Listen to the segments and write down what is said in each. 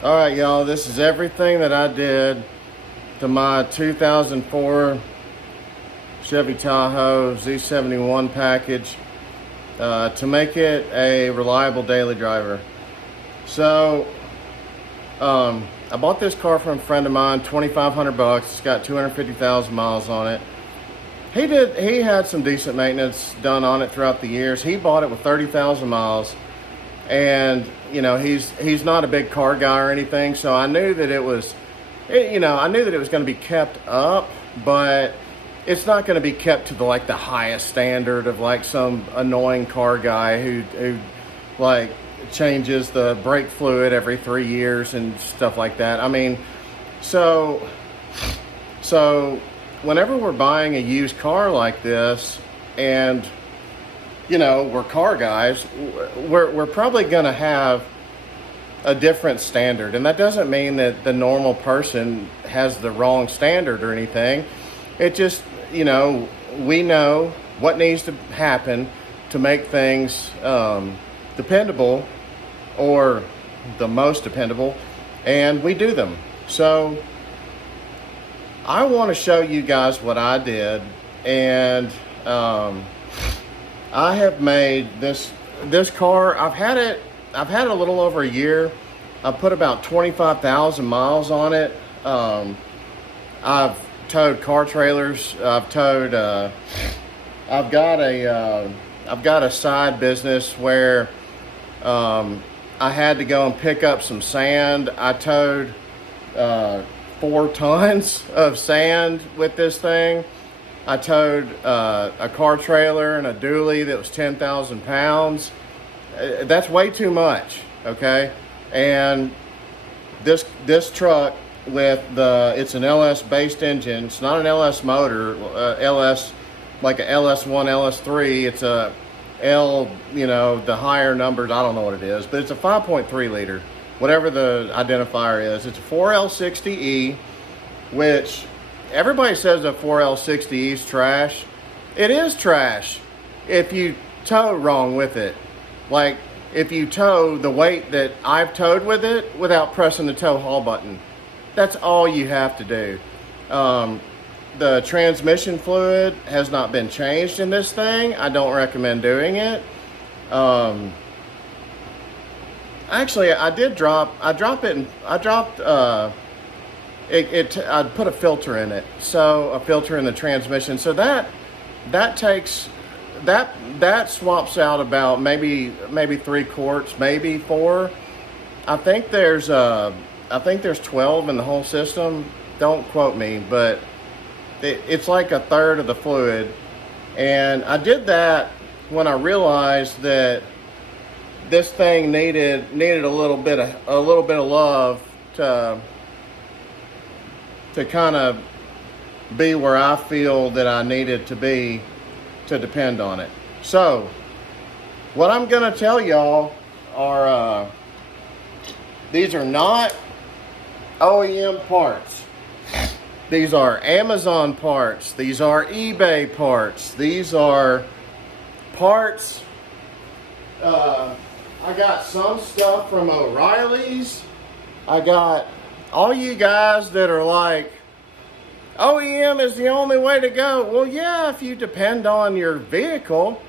All right, y'all, this is everything that I did to my 2004 Chevy Tahoe Z71 package to make it a reliable daily driver. So, I bought this car from a friend of mine, 2,500 bucks. It's got 250,000 miles on it. He had some decent maintenance done on it throughout the years. He bought it with 30,000 miles. And you know, he's not a big car guy or anything, so I knew that it was, I knew that it was going to be kept up, but it's not going to be kept to the highest standard of like some annoying car guy who like changes the brake fluid every 3 years and stuff like that. I mean, so whenever we're buying a used car like this, and we're car guys, we're probably going to have a different standard. And that doesn't mean that the normal person has the wrong standard or anything. It just, we know what needs to happen to make things dependable, or the most dependable, and we do them. So I want to show you guys what I did, and I have made this car. I've had it a little over a year. I put about 25,000 miles on it. I've towed car trailers. I've got a side business where I had to go and pick up some sand. I towed 4 tons of sand with this thing. I towed a car trailer and a dually that was 10,000 pounds. That's way too much, okay? And this truck with it's an LS based engine. It's not an LS motor, LS, like a LS1, LS3. It's a L, the higher numbers, I don't know what it is, but it's a 5.3 liter, whatever the identifier is. It's a 4L60E, which everybody says a 4L60E is trash. It is trash if you tow wrong with it. Like if you tow the weight that I've towed with it without pressing the tow haul button. That's all you have to do. The transmission fluid has not been changed in this thing. I don't recommend doing it. Actually, I put a filter in it, so a filter in the transmission, so that swaps out about maybe 3 quarts, maybe 4. I think there's 12 in the whole system. Don't quote me, but it's like a third of the fluid. And I did that when I realized that this thing needed a little bit of love to kind of be where I feel that I needed to be to depend on it. So what I'm gonna tell y'all are these are not OEM parts. These are Amazon parts. These are eBay parts. These are parts. I got some stuff from O'Reilly's. I got all you guys that are like, OEM is the only way to go. Well, yeah, if you depend on your vehicle.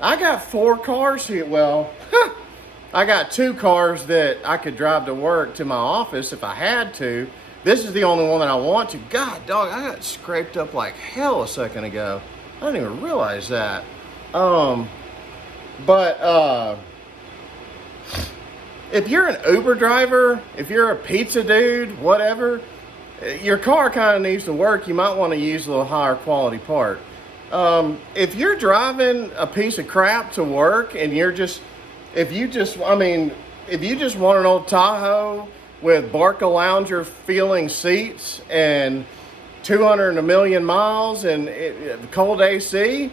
I got 4 cars here. Well, I got 2 cars that I could drive to work, to my office if I had to. This is the only one that I want to. God, dog, I got scraped up like hell a second ago. I didn't even realize that. If you're an Uber driver, if you're a pizza dude, whatever, your car kind of needs to work. You might want to use a little higher quality part. If you're driving a piece of crap to work and if you just want an old Tahoe with Barca Lounger feeling seats and 200 and a million miles and cold AC,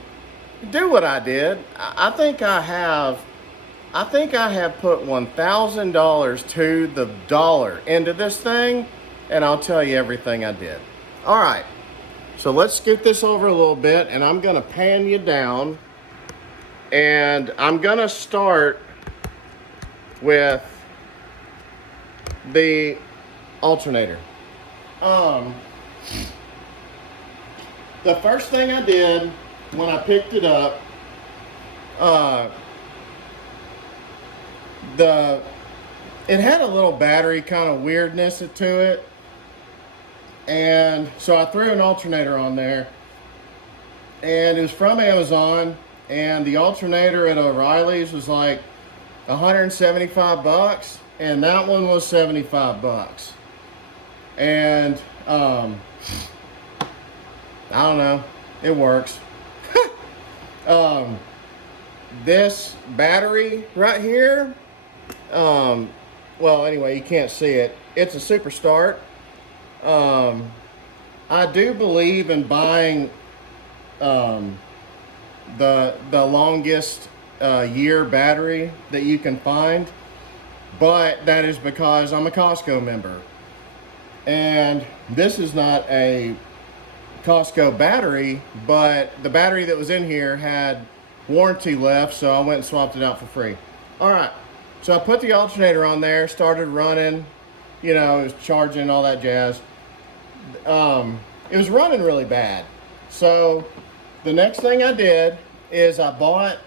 do what I did. I think I have put $1,000 to the dollar into this thing, and I'll tell you everything I did. All right, so let's scoot this over a little bit, and I'm gonna pan you down, and I'm gonna start with the alternator. The first thing I did when I picked it up, it had a little battery kind of weirdness to it, and so I threw an alternator on there, and it was from Amazon, and the alternator at O'Reilly's was like 175 bucks, and that one was 75 bucks. And I don't know, it works. This battery right here, well, anyway, you can't see it. It's a Super Start. I do believe in buying the longest year battery that you can find, but that is because I'm a Costco member, and this is not a Costco battery, but the battery that was in here had warranty left, so I went and swapped it out for free. All right, so I put the alternator on there, started running, you know, it was charging, all that jazz. It was running really bad. So the next thing I did is I bought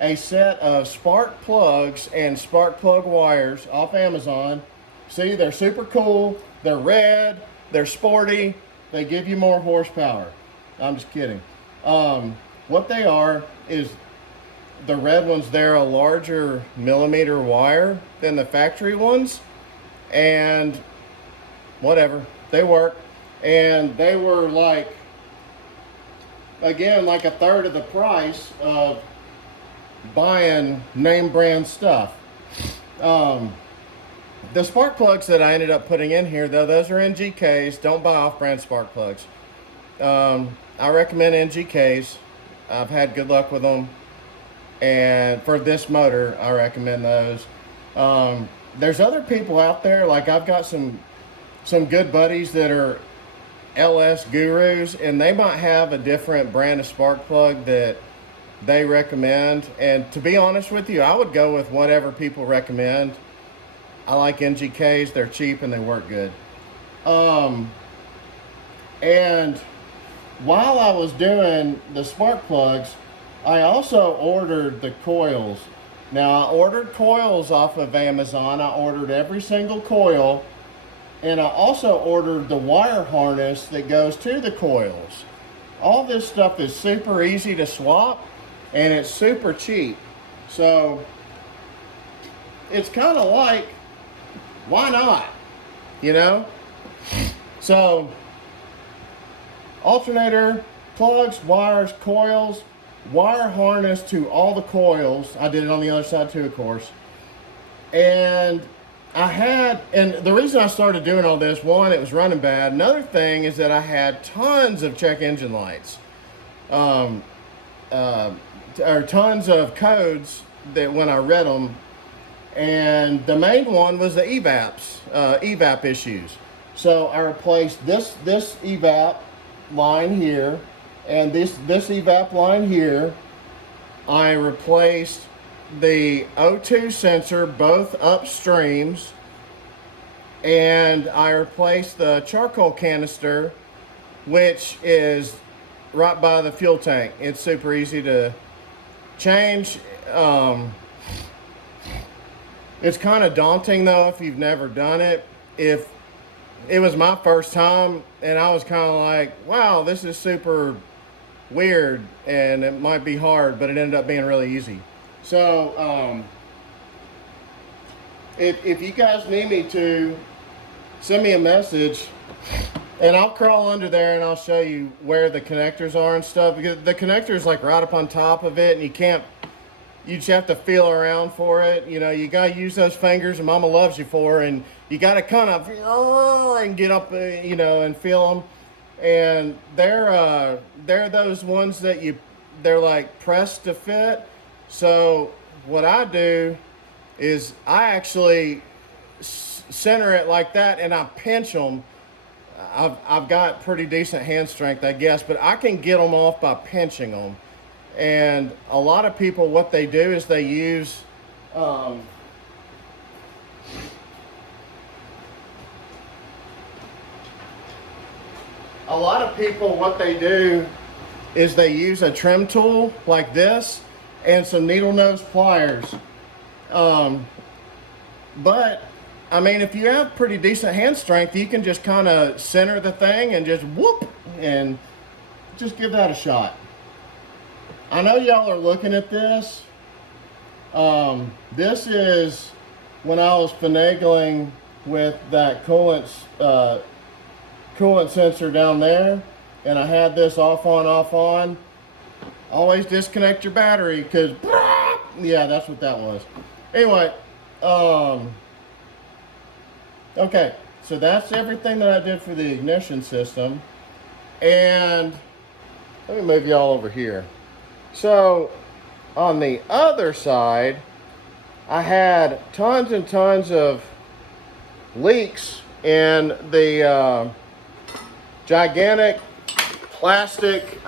a set of spark plugs and spark plug wires off Amazon. See, they're super cool. They're red, they're sporty, they give you more horsepower. I'm just kidding. What they are is, the red ones, they're a larger millimeter wire than the factory ones, and whatever, they work. And they were like, again, like a third of the price of buying name brand stuff. The spark plugs that I ended up putting in here, though, those are NGKs. Don't buy off-brand spark plugs. I recommend NGKs. I've had good luck with them, and for this motor, I recommend those. There's other people out there, like I've got some good buddies that are LS gurus, and they might have a different brand of spark plug that they recommend. And to be honest with you, I would go with whatever people recommend. I like NGKs, they're cheap and they work good. And while I was doing the spark plugs, I also ordered the coils. Now, I ordered coils off of Amazon. I ordered every single coil, and I also ordered the wire harness that goes to the coils. All this stuff is super easy to swap, and it's super cheap. So it's kind of like, why not? You know? So alternator, plugs, wires, coils, wire harness to all the coils. I did it on the other side too, of course. And the reason I started doing all this, one, it was running bad. Another thing is that I had tons of check engine lights, or tons of codes that when I read them, and the main one was the evap issues. So I replaced this evap line here, and this evap line here. I replaced the O2 sensor, both upstreams, and I replaced the charcoal canister, which is right by the fuel tank. It's super easy to change. It's kind of daunting though if you've never done it. If it was my first time, and I was kind of like, wow, this is super weird and it might be hard, but it ended up being really easy. So if you guys need me to, send me a message and I'll crawl under there and I'll show you where the connectors are and stuff, because the connector is like right up on top of it, and you just have to feel around for it. You know, you gotta use those fingers and Mama loves you for, and you gotta kind of and get up, you know, and feel them. And they're those ones that they're like pressed to fit. So what I do is I actually center it like that, and I pinch them. I've got pretty decent hand strength, I guess, but I can get them off by pinching them. And a lot of people, what they do is they use a lot of people, what they do is they use a trim tool like this and some needle nose pliers. But I mean, if you have pretty decent hand strength, you can just kind of center the thing and just whoop and just give that a shot. I know y'all are looking at this. This is when I was finagling with that coolant sensor down there, and I had this off on. Always disconnect your battery, because yeah, that's what that was. Anyway, okay, so that's everything that I did for the ignition system. And let me move y'all over here. So on the other side, I had tons and tons of leaks in the gigantic plastic,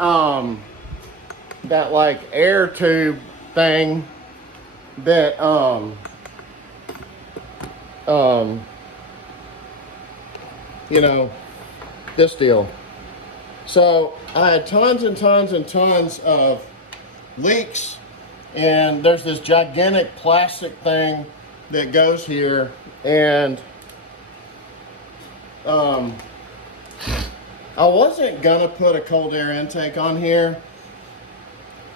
that like air tube thing that you know, this deal. So I had tons and tons and tons of leaks, and there's this gigantic plastic thing that goes here, and I wasn't gonna put a cold air intake on here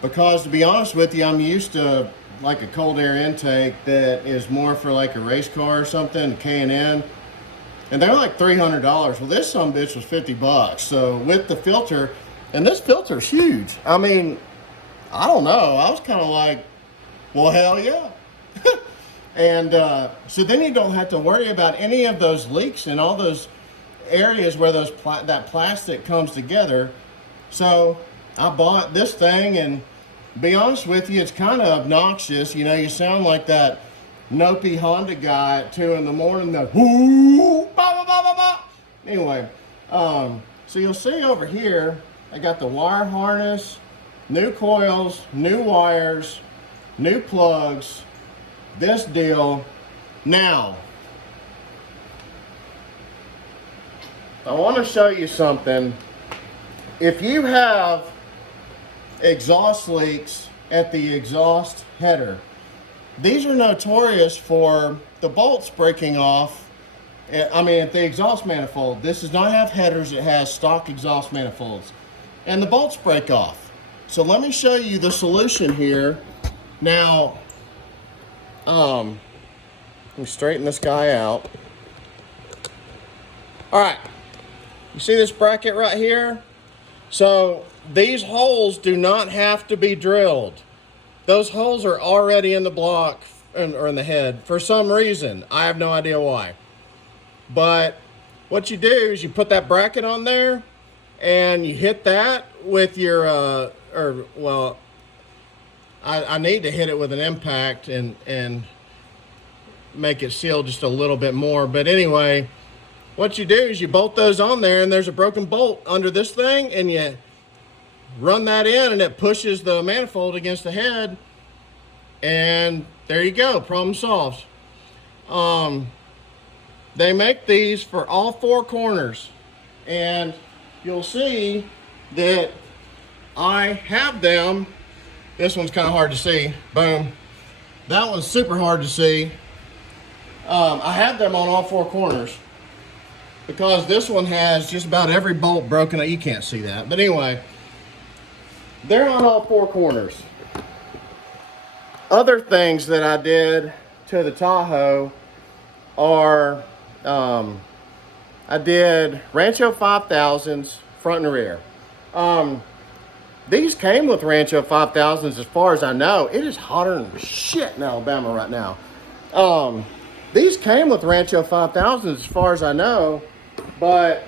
because, to be honest with you, I'm used to like a cold air intake that is more for like a race car or something, K&N. And they're like $300. Well, this sumbitch was 50 bucks. So with the filter, and this filter's huge. I mean, I don't know. I was kind of like, well, hell yeah. And so then you don't have to worry about any of those leaks and all those areas where those that plastic comes together. So I bought this thing, and to be honest with you, it's kind of obnoxious. You know, you sound like that Nopey Honda guy at 2 in the morning, the whoo, bah, bah, bah, bah, bah. Anyway, so you'll see over here, I got the wire harness, new coils, new wires, new plugs, this deal. Now, I want to show you something. If you have exhaust leaks at the exhaust header, these are notorious for the bolts breaking off. I mean, at the exhaust manifold. This does not have headers, it has stock exhaust manifolds. And the bolts break off. So let me show you the solution here. Now, let me straighten this guy out. All right, you see this bracket right here? So these holes do not have to be drilled. Those holes are already in the block or in the head for some reason. I have no idea why. But what you do is you put that bracket on there and you hit that with your, I need to hit it with an impact and make it seal just a little bit more. But anyway, what you do is you bolt those on there, and there's a broken bolt under this thing, and you run that in, and it pushes the manifold against the head, and there you go, problem solved. They make these for all 4 corners, and you'll see that I have them. This one's kind of hard to see. Boom. That one's super hard to see. I have them on all 4 corners because this one has just about every bolt broken. You can't see that, but anyway, they're on all 4 corners. Other things that I did to the Tahoe are, I did Rancho 5000s front and rear. These came with Rancho 5000s as far as I know. It is hotter than shit in Alabama right now. These came with Rancho 5000s as far as I know, but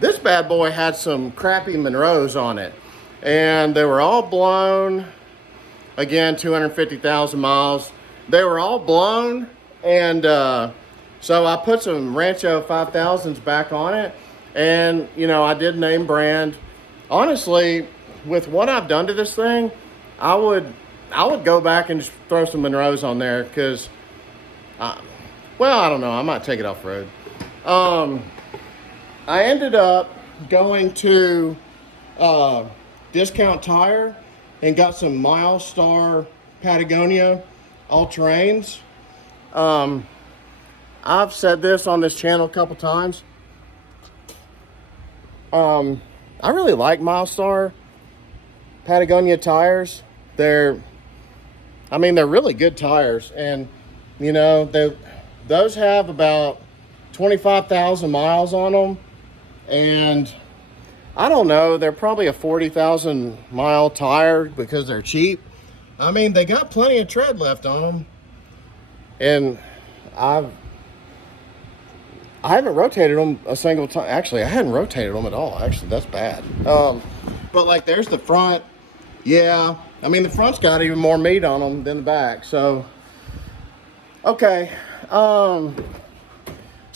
this bad boy had some crappy Monroes on it. And they were all blown. Again, 250,000 miles. They were all blown, and so I put some Rancho 5000s back on it, and you know, I did name brand. Honestly, with what I've done to this thing, I would go back and just throw some Monroes on there, because well, I don't know, I might take it off road. I ended up going to Discount Tire and got some Milestar Patagonia all-terrains. I've said this on this channel a couple times. I really like Milestar Patagonia tires. They're really good tires, and you know, those have about 25,000 miles on them, and I don't know, they're probably a 40,000 mile tire because they're cheap. I mean, they got plenty of tread left on them, and I haven't rotated them a single time. Actually, I hadn't rotated them at all. Actually, that's bad. But like, there's the front. Yeah, I mean, the front's got even more meat on them than the back. So, okay. So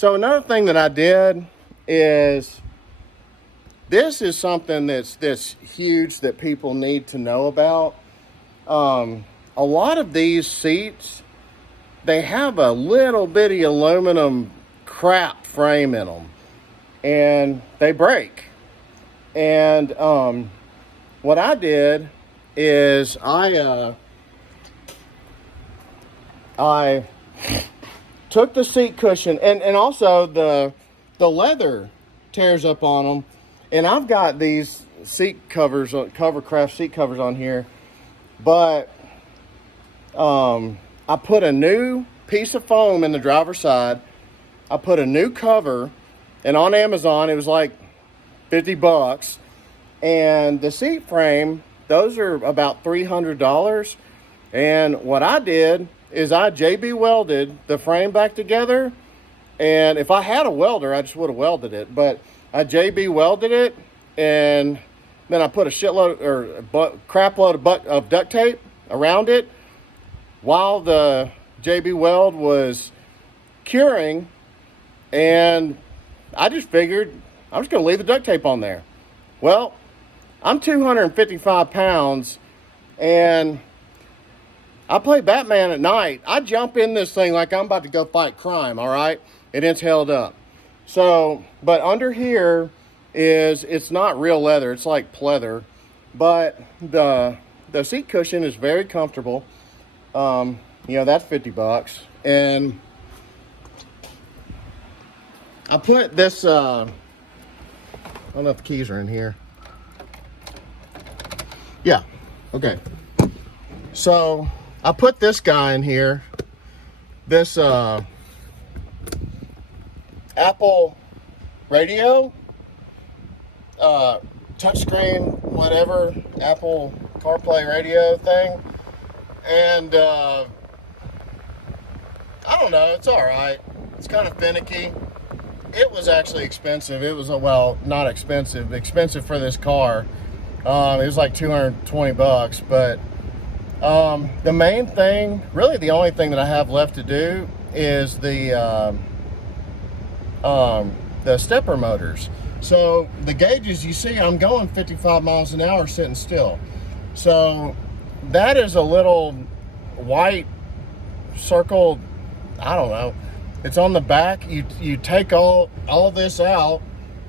another thing that I did is, this is something that's huge that people need to know about. A lot of these seats, they have a little bitty aluminum crap frame in them, and they break. And what I did is I took the seat cushion, and also the leather tears up on them, and I've got these seat covers, Covercraft seat covers on here, but I put a new piece of foam in the driver's side. I put a new cover, and on Amazon it was like $50, and the seat frame, those are about $300. And what I did is I JB welded the frame back together, and if I had a welder, I just would have welded it, but I JB welded it, and then I put a shitload or a crap load of duct tape around it while the JB weld was curing. And I just figured I'm just going to leave the duct tape on there. Well, I'm 255 pounds, and I play Batman at night. I jump in this thing like I'm about to go fight crime, all right? And it's held up. So, but under here it's not real leather. It's like pleather. But the seat cushion is very comfortable. You know, that's $50. And I put this, I don't know if the keys are in here. Yeah, okay. So I put this guy in here, this Apple radio, touchscreen, whatever, Apple CarPlay radio thing. And I don't know, it's all right. It's kind of finicky. It was actually expensive. It was, well, not expensive, expensive for this car. It was like $220, but the main thing, really the only thing that I have left to do is the stepper motors. So the gauges, you see, I'm going 55 miles an hour sitting still. So that is a little white circle, I don't know. It's on the back. You take all of this out,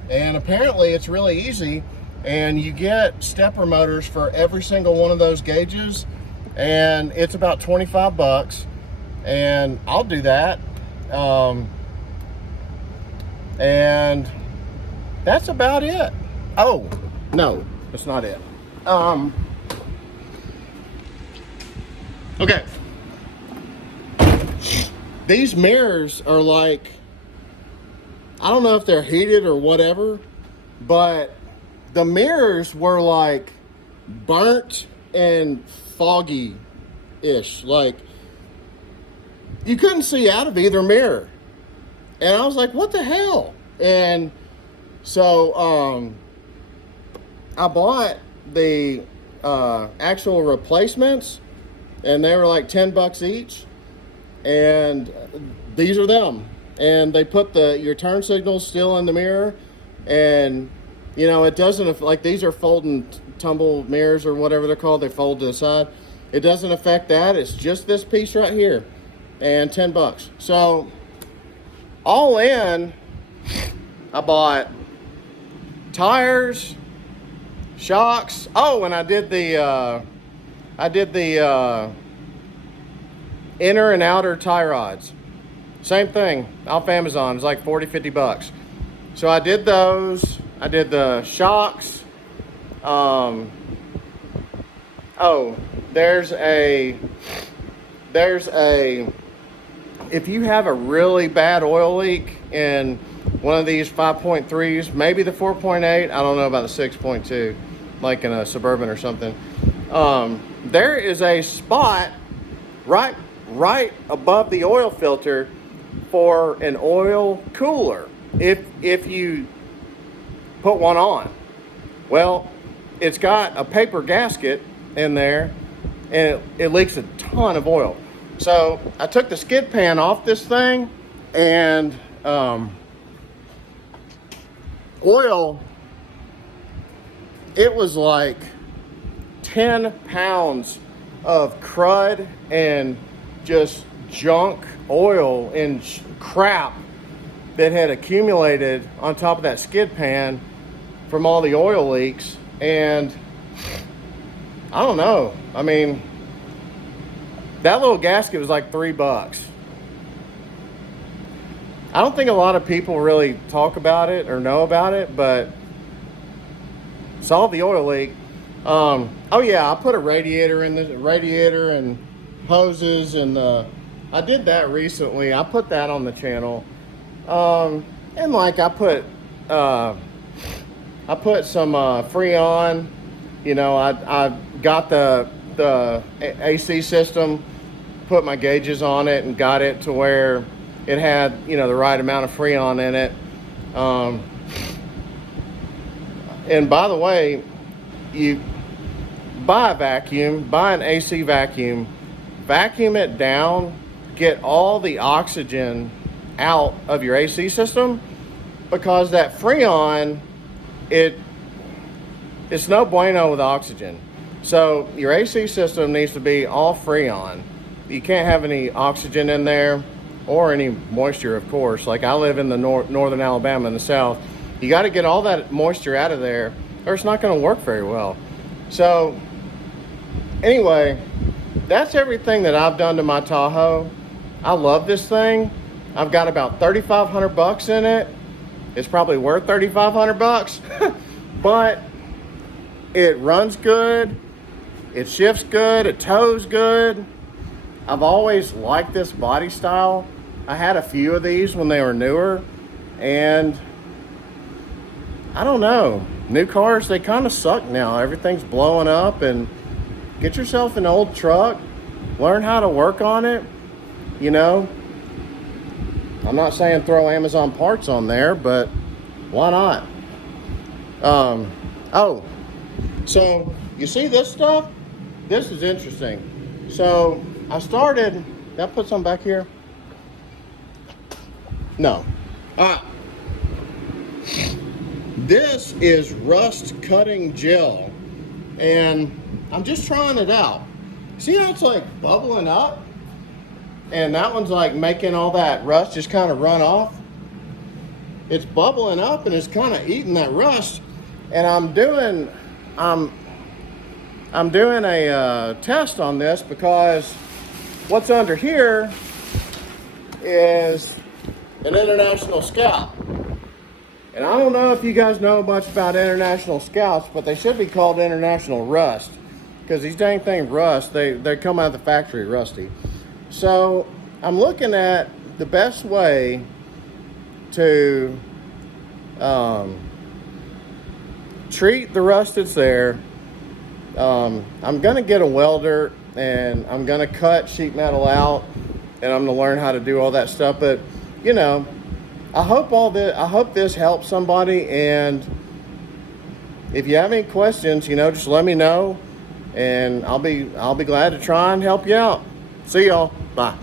and apparently it's really easy, and you get stepper motors for every single one of those gauges, and it's about $25, and I'll do that. And that's about it. Oh, no, that's not it. Okay. These mirrors are like, I don't know if they're heated or whatever, but the mirrors were like burnt and foggy-ish. Like, you couldn't see out of either mirror. And I was like, what the hell? And so I bought the actual replacements, and they were like $10 each. And these are them. And they put your turn signals still in the mirror, and you know, it doesn't, like, these are fold and tumble mirrors or whatever they're called. They fold to the side. It doesn't affect that. It's just this piece right here, and $10. So all in, I bought tires, shocks. Oh, and I did the inner and outer tie rods. Same thing off Amazon. It's like 40-50 bucks. So I did those. I did the shocks. Oh, there's a if you have a really bad oil leak in one of these 5.3s, maybe the 4.8, I don't know about the 6.2, like in a Suburban or something. There is a spot right above the oil filter for an oil cooler if you put one on. Well, it's got a paper gasket in there, and it leaks a ton of oil. So I took the skid pan off this thing, and oil, it was like 10 pounds of crud and just junk oil and crap that had accumulated on top of that skid pan from all the oil leaks. And I don't know, I mean, that little gasket was like $3. I don't think a lot of people really talk about it or know about it, but solve the oil leak. Oh yeah, I put a radiator in the radiator and hoses, and I did that recently. I put that on the channel. And like I put some Freon. You know, I got the AC system, put my gauges on it, and got it to where it had, you know, the right amount of Freon in it. And by the way, you buy a vacuum, buy an AC vacuum, vacuum it down, get all the oxygen out of your AC system, because that Freon, it's no bueno with oxygen. So your AC system needs to be all Freon. You can't have any oxygen in there, or any moisture, of course. Like I live in the northern Alabama in the south. You got to get all that moisture out of there, or it's not going to work very well. So anyway, that's everything that I've done to my Tahoe. I love this thing. I've got about 3,500 bucks in it. It's probably worth 3,500 bucks, but it runs good. It shifts good. It tows good. I've always liked this body style. I had a few of these when they were newer, and I don't know. New cars, they kind of suck now. Everything's blowing up, and get yourself an old truck. Learn how to work on it. You know, I'm not saying throw Amazon parts on there, but why not? Oh, so you see this stuff? This is interesting. So I started, did I put some back here? No. This is rust cutting gel, and I'm just trying it out. See how it's like bubbling up? And that one's like making all that rust just kind of run off. It's bubbling up and it's kind of eating that rust. And I'm doing a test on this, because what's under here is an International Scout. And I don't know if you guys know much about International Scouts, but they should be called International Rust, because these dang things rust. They come out of the factory rusty. So I'm looking at the best way to treat the rust that's there. I'm gonna get a welder, and I'm gonna cut sheet metal out, and I'm gonna learn how to do all that stuff. But you know, I hope this helps somebody. And if you have any questions, you know, just let me know, and I'll be glad to try and help you out. See y'all. Bye.